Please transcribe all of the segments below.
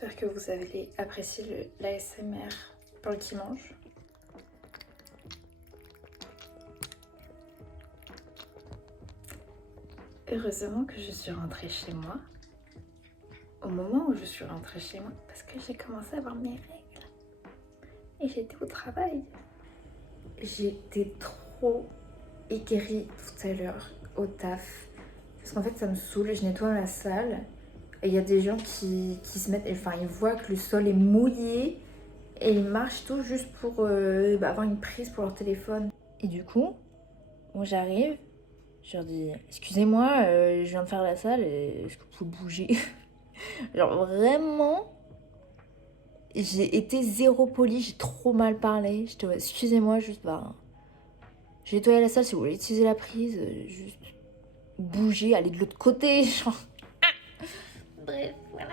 J'espère que vous allez apprécier l'ASMR pour le dimanche. Heureusement que je suis rentrée chez moi. Au moment où je suis rentrée chez moi, parce que j'ai commencé à avoir mes règles. Et j'étais au travail. J'étais trop aigrie tout à l'heure au taf. Parce qu'en fait ça me saoule, je nettoie ma salle. Et il y a des gens qui se mettent, enfin ils voient que le sol est mouillé. Et ils marchent tout juste pour avoir une prise pour leur téléphone. Et du coup, moi j'arrive, je leur dis excusez-moi, je viens de faire la salle, est-ce que vous pouvez bouger? Genre vraiment, j'ai été zéro poli, j'ai trop mal parlé. J'étais ouais, excusez-moi, juste j'ai nettoyé la salle, si vous voulez utiliser la prise, juste bouger, aller de l'autre côté. Genre. Bref, voilà.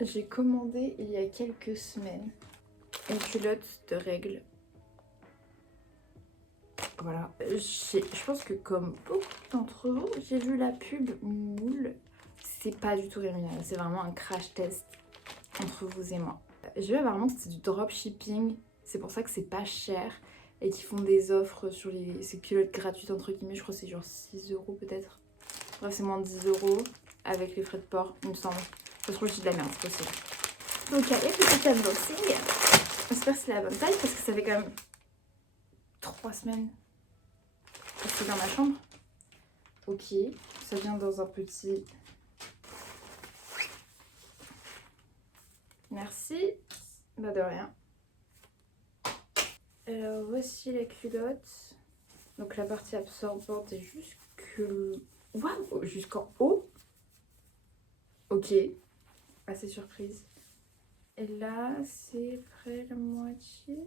J'ai commandé il y a quelques semaines une culotte de règles. Voilà. Je pense que comme beaucoup d'entre vous, j'ai vu la pub moule. C'est pas du tout rémunéré, c'est vraiment un crash test entre vous et moi. J'ai vu apparemment que c'était du dropshipping, c'est pour ça que c'est pas cher et qu'ils font des offres sur ces culottes gratuites entre guillemets, je crois que c'est genre 6 € peut-être. Bref, c'est moins de 10 € avec les frais de port, il me semble. Ça se trouve, je dis de la merde, c'est possible. Donc allez, petit unboxing. J'espère que c'est la bonne taille parce que ça fait quand même 3 semaines que c'est dans ma chambre. Ok, ça vient dans un petit... Merci. Bah de rien. Alors voici la culotte. Donc la partie absorbante est Waouh, jusqu'en haut. Ok, assez surprise. Et là, c'est près la moitié.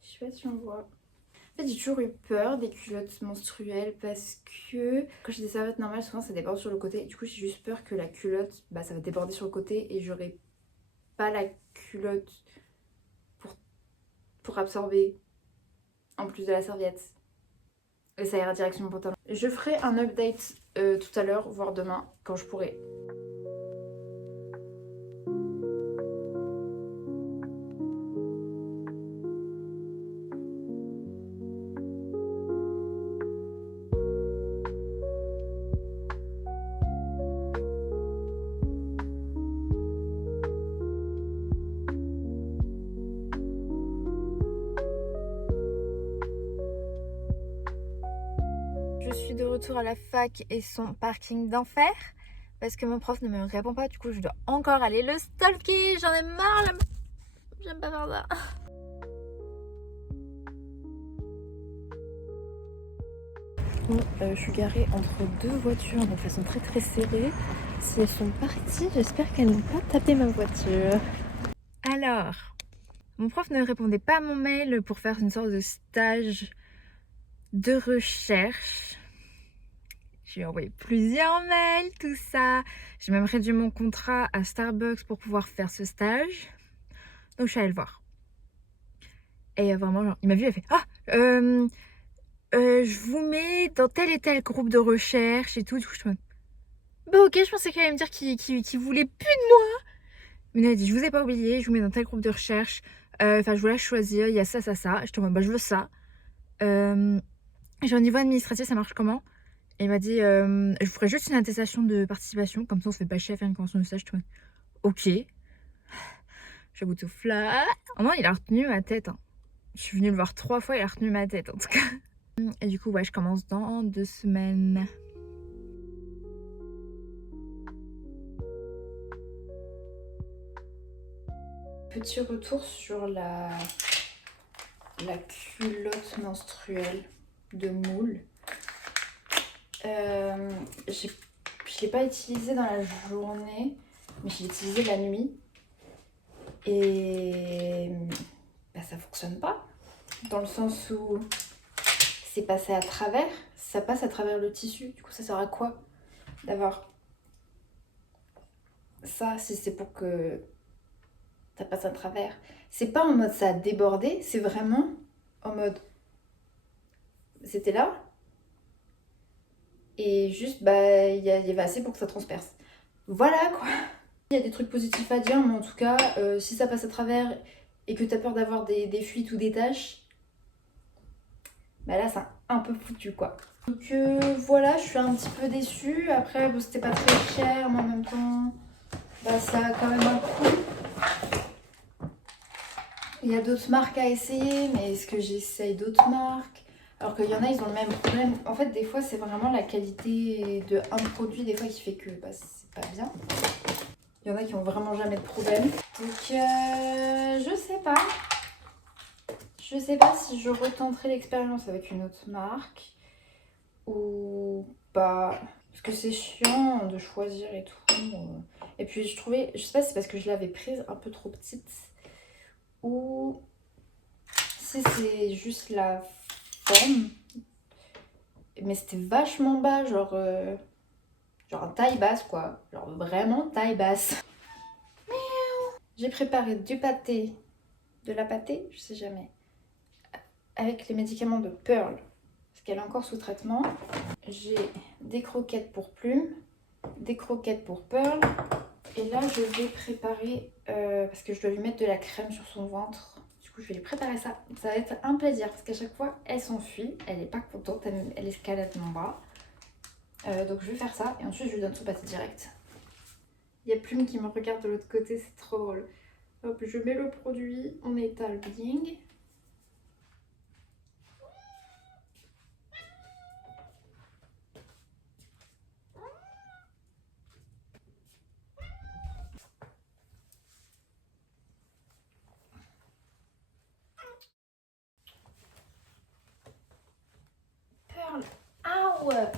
Je sais pas si on voit. En fait, j'ai toujours eu peur des culottes menstruelles parce que quand j'ai des serviettes normales, souvent ça déborde sur le côté. Du coup, j'ai juste peur que la culotte, ça va déborder sur le côté et j'aurai pas la culotte pour absorber en plus de la serviette. Et ça ira direction mon pantalon. Je ferai un update tout à l'heure, voire demain, quand je pourrai. Je suis de retour à la fac et son parking d'enfer parce que mon prof ne me répond pas, du coup je dois encore aller le stalker, j'en ai marre, j'aime pas faire ça. Bon, je suis garée entre deux voitures, donc elles sont très serrées. Si elles sont parties, j'espère qu'elles n'ont pas tapé ma voiture. Alors, mon prof ne répondait pas à mon mail pour faire une sorte de stage de recherche. Je lui ai envoyé plusieurs mails, tout ça. J'ai même réduit mon contrat à Starbucks pour pouvoir faire ce stage. Donc je suis allée le voir. Et vraiment, genre, il m'a vu, il a fait ah, je vous mets dans tel et tel groupe de recherche et tout. Du coup, je me bah ok, je pensais qu'il allait me dire qu'il voulait plus de moi. Mais il a dit je vous ai pas oublié, je vous mets dans tel groupe de recherche. Enfin, je vous laisse choisir, il y a ça, ça, ça. Je te dis bah je veux ça. J'ai au niveau administratif, ça marche comment? Et il m'a dit, je vous ferai juste une attestation de participation, comme ça on se fait pas chier à faire une convention de stage. Je ok, j'avoue tout flat. Au moins, il a retenu ma tête. Hein. Je suis venue le voir 3 fois, il a retenu ma tête en tout cas. Et du coup, ouais, je commence dans 2 semaines. Petit retour sur la culotte menstruelle de moule. Je l'ai pas utilisée dans la journée, mais je l'ai utilisée la nuit. Et bah, ça fonctionne pas. Dans le sens où c'est passé à travers, ça passe à travers le tissu. Du coup, ça sert à quoi d'avoir ça si c'est pour que ça passe à travers? C'est pas en mode ça a débordé, c'est vraiment en mode c'était là et juste bah il y avait assez pour que ça transperce. Voilà quoi. Il y a des trucs positifs à dire, mais en tout cas, si ça passe à travers et que t'as peur d'avoir des fuites ou des taches, bah là c'est un peu foutu quoi. Donc voilà, je suis un petit peu déçue. Après, bon, c'était pas très cher, mais en même temps, bah, ça a quand même un coût. Il y a d'autres marques à essayer, mais est-ce que j'essaye d'autres marques? Alors qu'il y en a, ils ont le même problème. En fait, des fois, c'est vraiment la qualité de un produit, des fois, qui fait que bah, c'est pas bien. Il y en a qui ont vraiment jamais de problème. Donc, je sais pas. Je sais pas si je retenterai l'expérience avec une autre marque ou pas. Parce que c'est chiant de choisir et tout. Et puis, je trouvais, je sais pas si c'est parce que je l'avais prise un peu trop petite ou si c'est juste la forme. Mais c'était vachement bas, genre taille basse quoi. Genre vraiment taille basse. J'ai préparé du pâté, de la pâté, je sais jamais, avec les médicaments de Pearl, parce qu'elle est encore sous traitement. J'ai des croquettes pour Plume, des croquettes pour Pearl. Et là, je vais préparer, parce que je dois lui mettre de la crème sur son ventre. Du coup, je vais lui préparer ça. Ça va être un plaisir, parce qu'à chaque fois, elle s'enfuit. Elle est pas contente, elle escalade mon bras. Donc je vais faire ça, et ensuite je lui donne son pâté direct. Il y a Plume qui me regarde de l'autre côté, c'est trop drôle. Hop, je mets le produit, on étale bien. Pearl, ah ouais.